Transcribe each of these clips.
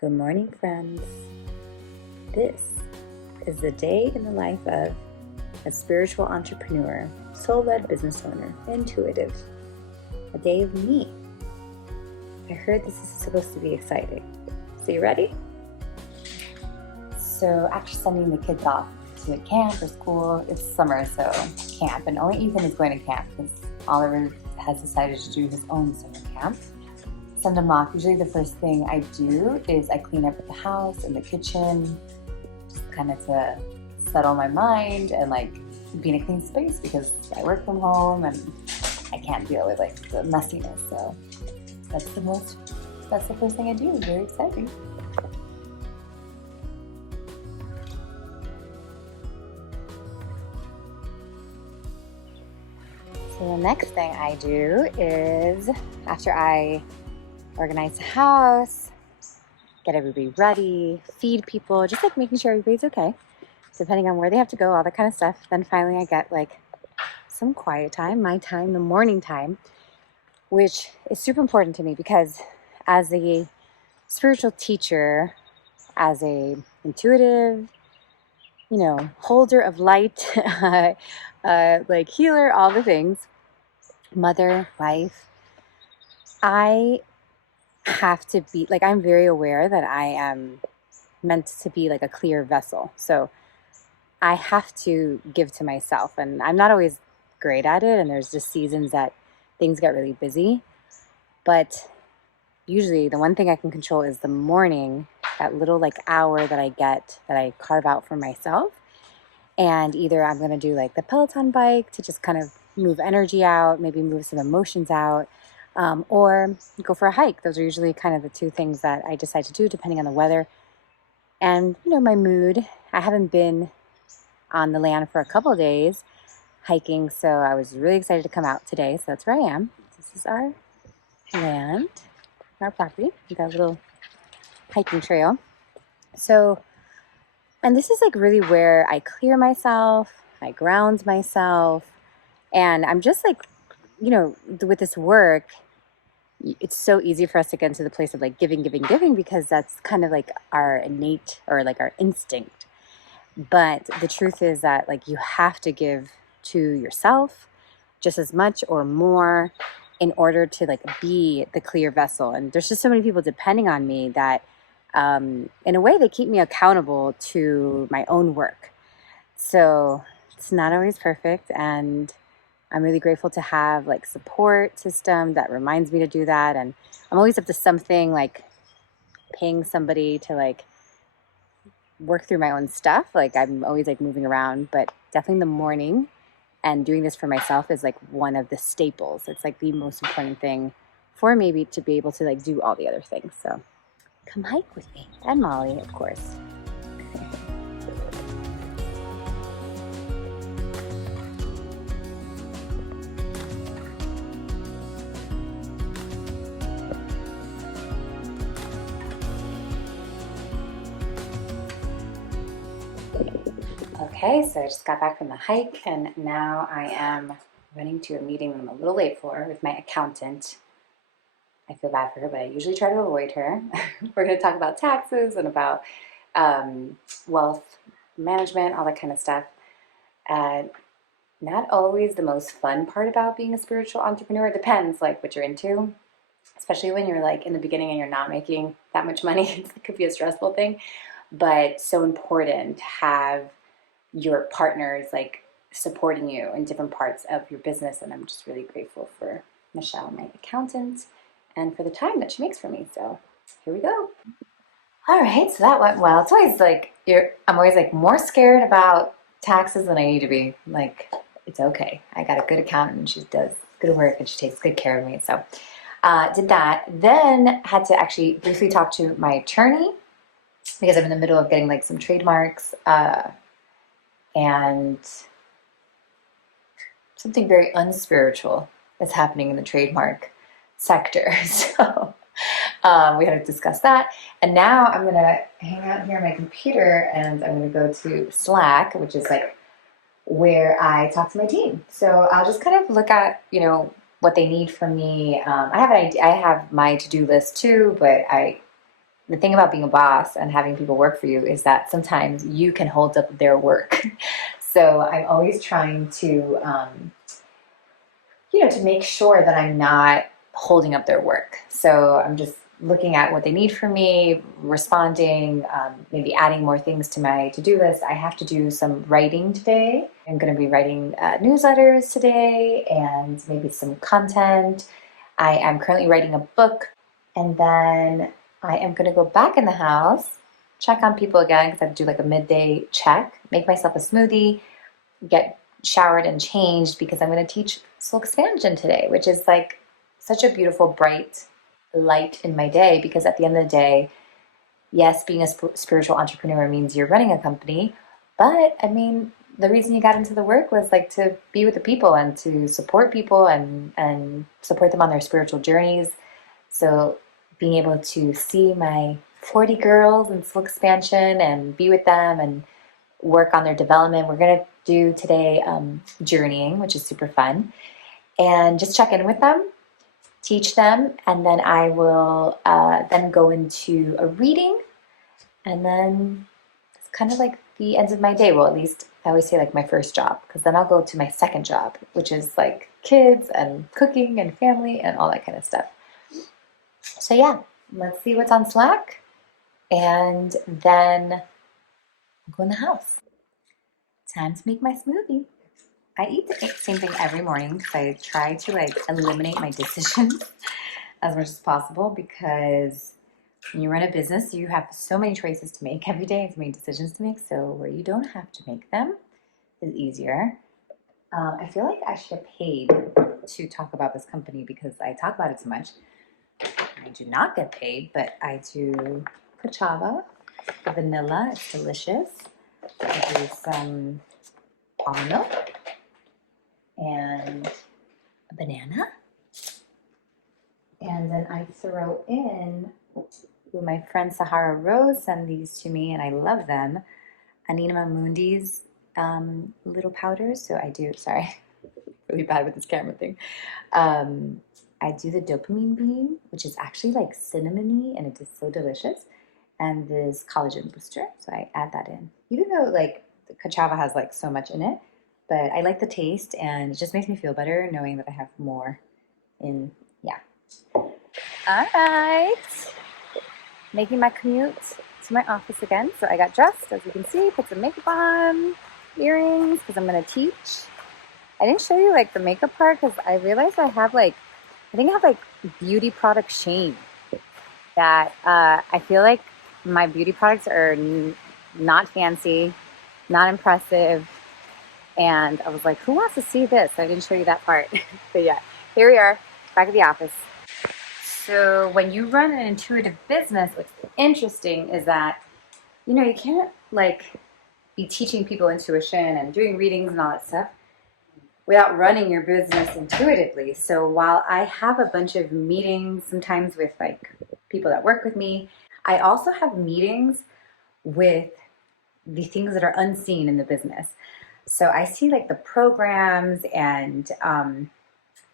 Good morning, friends. This is the day in the life of a spiritual entrepreneur, soul-led business owner, intuitive. A day of me. I heard this is supposed to be exciting. So you ready? So after sending the kids off to camp or school, it's summer, so camp, and only Ethan is going to camp because Oliver has decided to do his own summer camp. Send them off. Usually the first thing I do is I clean up the house and the kitchen, just kind of to settle my mind and be in a clean space because I work from home and I can't deal with the messiness. So that's the first thing I do. Very exciting. So the next thing I do is after I organize the house, get everybody ready, feed people, just making sure everybody's okay, depending on where they have to go, all that kind of stuff. Then finally I get some quiet time, my time, the morning time, which is super important to me because as a spiritual teacher, as a intuitive, holder of light, healer, all the things, mother, wife, I have to be I'm very aware that I am meant to be a clear vessel. So I have to give to myself, and I'm not always great at it. And there's just seasons that things get really busy. But usually the one thing I can control is the morning, that little hour that I get, that I carve out for myself. And either I'm going to do the Peloton bike to just kind of move energy out, maybe move some emotions out, or go for a hike. Those are usually kind of the two things that I decide to do depending on the weather and, my mood. I haven't been on the land for a couple of days hiking, so I was really excited to come out today. So that's where I am. This is our land, our property. We got a little hiking trail. So, and this is really where I clear myself, I ground myself, and I'm just with this work, it's so easy for us to get into the place of giving because that's kind of our innate or our instinct. But the truth is that you have to give to yourself just as much or more in order to be the clear vessel. And there's just so many people depending on me that in a way they keep me accountable to my own work. So it's not always perfect, and I'm really grateful to have support system that reminds me to do that. And I'm always up to something, paying somebody to work through my own stuff. I'm always moving around, but definitely the morning and doing this for myself is one of the staples. It's the most important thing for me to be able to do all the other things. So come hike with me, and Molly, of course. Okay, so I just got back from the hike, and now I am running to a meeting I'm a little late for with my accountant. I feel bad for her, but I usually try to avoid her. We're going to talk about taxes and about wealth management, all that kind of stuff. Not always the most fun part about being a spiritual entrepreneur. It depends what you're into, especially when you're in the beginning and you're not making that much money. It could be a stressful thing, but so important to have your partners supporting you in different parts of your business. And I'm just really grateful for Michelle, my accountant, and for the time that she makes for me. So here we go. All right, so that went well. It's always I'm always more scared about taxes than I need to be. It's okay. I got a good accountant, and she does good work, and she takes good care of me. So did that. Then had to actually briefly talk to my attorney because I'm in the middle of getting some trademarks and something very unspiritual is happening in the trademark sector. So we had to discuss that. And now I'm going to hang out here on my computer, and I'm going to go to Slack, which is where I talk to my team. So I'll just kind of look at, what they need from me. I have my to-do list too, but I the thing about being a boss and having people work for you is that sometimes you can hold up their work. So I'm always trying to, to make sure that I'm not holding up their work. So I'm just looking at what they need from me, responding, maybe adding more things to my to-do list. I have to do some writing today. I'm going to be writing newsletters today and maybe some content. I am currently writing a book, and then I am going to go back in the house, check on people again because I have to do like a midday check, make myself a smoothie, get showered and changed because I'm going to teach soul expansion today, which is like such a beautiful, bright light in my day. Because at the end of the day, yes, being a spiritual entrepreneur means you're running a company, but I mean, the reason you got into the work was like to be with the people and to support people and support them on their spiritual journeys. So being able to see my 40 girls in soul expansion and be with them and work on their development. We're going to do today journeying, which is super fun, and just check in with them, teach them, and then I will then go into a reading, and then it's kind of like the end of my day. Well, at least I always say like my first job, because then I'll go to my second job, which is like kids and cooking and family and all that kind of stuff. So yeah, let's see what's on Slack, and then I'll go in the house. Time to make my smoothie. I eat the same thing every morning because I try to like eliminate my decisions as much as possible, because when you run a business, you have so many choices to make every day, so many decisions to make. So where you don't have to make them is easier. I feel like I should get paid to talk about this company because I talk about it so much. I do not get paid, but I do Ka'Chava, the vanilla. It's delicious. I do some almond milk and a banana. And then I throw in, my friend Sahara Rose sent these to me and I love them, Anima Mundi's little powders. So I do, sorry, really bad with this camera thing. I do the dopamine bean, which is actually like cinnamony and it is so delicious. And this collagen booster, so I add that in. Even though like the Ka'Chava has like so much in it, but I like the taste and it just makes me feel better knowing that I have more in, yeah. All right, making my commute to my office again. So I got dressed, as you can see, put some makeup on, earrings, because I'm gonna teach. I didn't show you like the makeup part because I realized I have like, I think I have like beauty product shame. That I feel like my beauty products are not fancy, not impressive. And I was like, who wants to see this? I didn't show you that part. But yeah, here we are, back at the office. So when you run an intuitive business, what's interesting is that, you can't like be teaching people intuition and doing readings and all that stuff without running your business intuitively. So while I have a bunch of meetings sometimes with like people that work with me, I also have meetings with the things that are unseen in the business. So I see like the programs and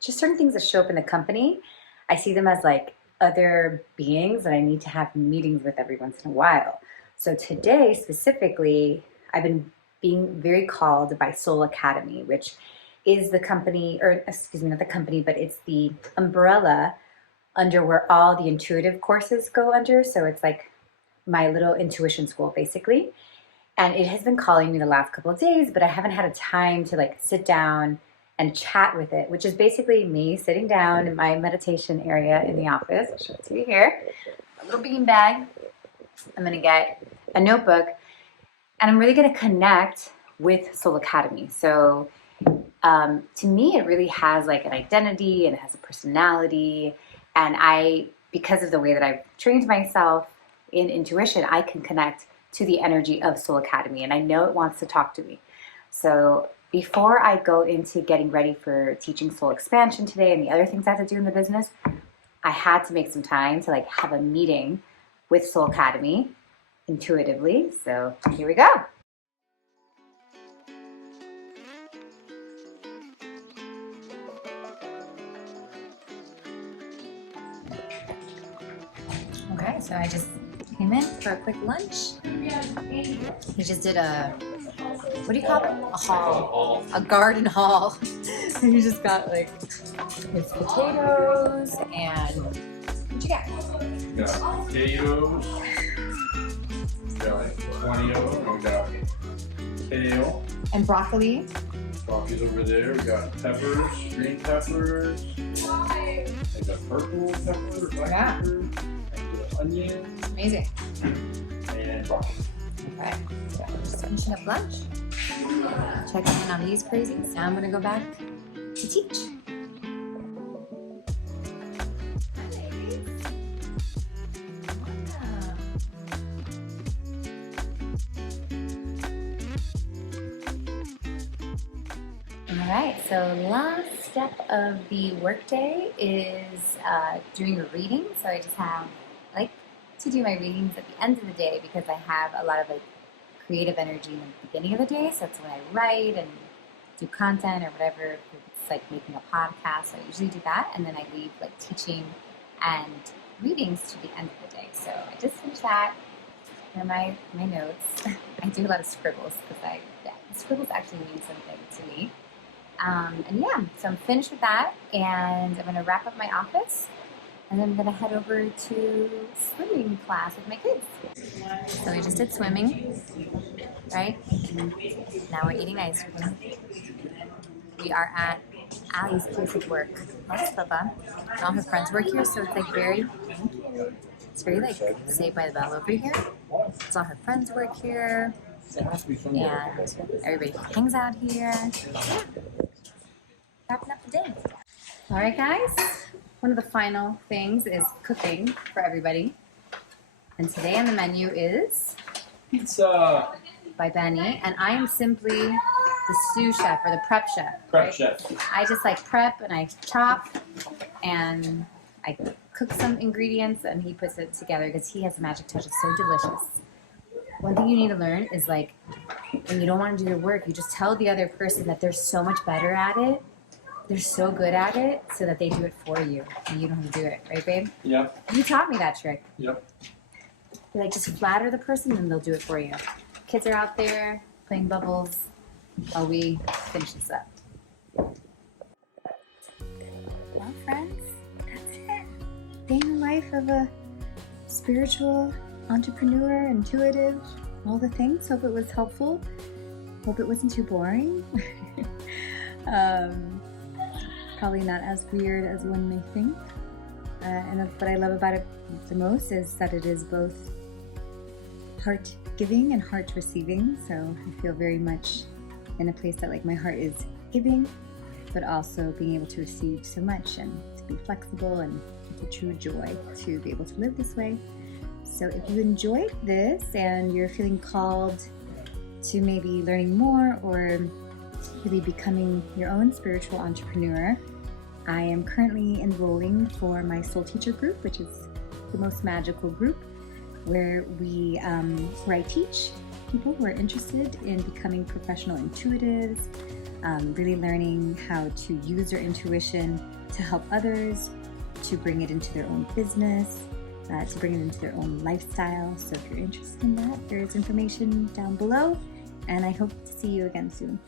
just certain things that show up in the company. I see them as like other beings that I need to have meetings with every once in a while. So today specifically, I've been being very called by Soul Academy, which is the company, or excuse me, not the company, but it's the umbrella under where all the intuitive courses go under. So it's like my little intuition school, basically. And it has been calling me the last couple of days, but I haven't had a time to like sit down and chat with it, which is basically me sitting down in my meditation area in the office. I'll show it to you here. A little bean bag. I'm going to get a notebook, and I'm really going to connect with Soul Academy. So to me, it really has like an identity and it has a personality. And because of the way that I've trained myself in intuition, I can connect to the energy of Soul Academy, and I know it wants to talk to me. So before I go into getting ready for teaching soul expansion today and the other things I have to do in the business, I had to make some time to like have a meeting with Soul Academy intuitively. So here we go. Okay, so I just Came in for a quick lunch. He just did a, what do you call it? A haul. A garden haul. He just got like his potatoes and what'd you get? We got potatoes. We got like 20 of them. We got kale. And broccoli. Broccoli's over there. We got peppers, green peppers. We got purple peppers, black peppers. Onions. Amazing. And broccoli. Okay. So we're just finishing up lunch. Checking in on these crazies. Now I'm gonna go back to teach. Alright, so last step of the workday is doing a reading. So I just have, I like to do my readings at the end of the day because I have a lot of like creative energy in the beginning of the day. So that's when I write and do content or whatever. It's like making a podcast. So I usually do that, and then I leave like teaching and readings to the end of the day. So I just finished that. And my notes. I do a lot of scribbles because scribbles actually mean something to me. And yeah, so I'm finished with that, and I'm going to wrap up my office, and then I'm going to head over to swimming class with my kids. So we just did swimming, right? Now we're eating ice cream. We are at Allie's place of work. That's Bubba. All her friends work here, so it's like it's very like Saved by the Bell over here. So all her friends work here, and everybody hangs out here. Yeah. Wrapping up the day. All right, guys. One of the final things is cooking for everybody. And today on the menu is Pizza. by Benny, and I am simply the sous chef or the prep chef. Prep chef. I just like prep and I chop and I cook some ingredients and he puts it together because he has a magic touch. It's so delicious. One thing you need to learn is like when you don't want to do your work, you just tell the other person that they're so much better at it. They're so good at it so that they do it for you and you don't have to do it, right, babe? Yep. You taught me that trick. Yep. You're like, just flatter the person and they'll do it for you. Kids are out there playing bubbles while we finish this up. Well, friends, that's it. Day in the life of a spiritual entrepreneur, intuitive, all the things. Hope it was helpful. Hope it wasn't too boring. Probably not as weird as one may think. And what I love about it the most is that it is both heart giving and heart receiving. So I feel very much in a place that like my heart is giving, but also being able to receive so much and to be flexible, and it's a true joy to be able to live this way. So if you enjoyed this and you're feeling called to maybe learning more or really becoming your own spiritual entrepreneur, I am currently enrolling for my Soul Teacher group, which is the most magical group where I teach people who are interested in becoming professional intuitives, really learning how to use their intuition to help others, to bring it into their own business, to bring it into their own lifestyle. So if you're interested in that, there's information down below, and I hope to see you again soon.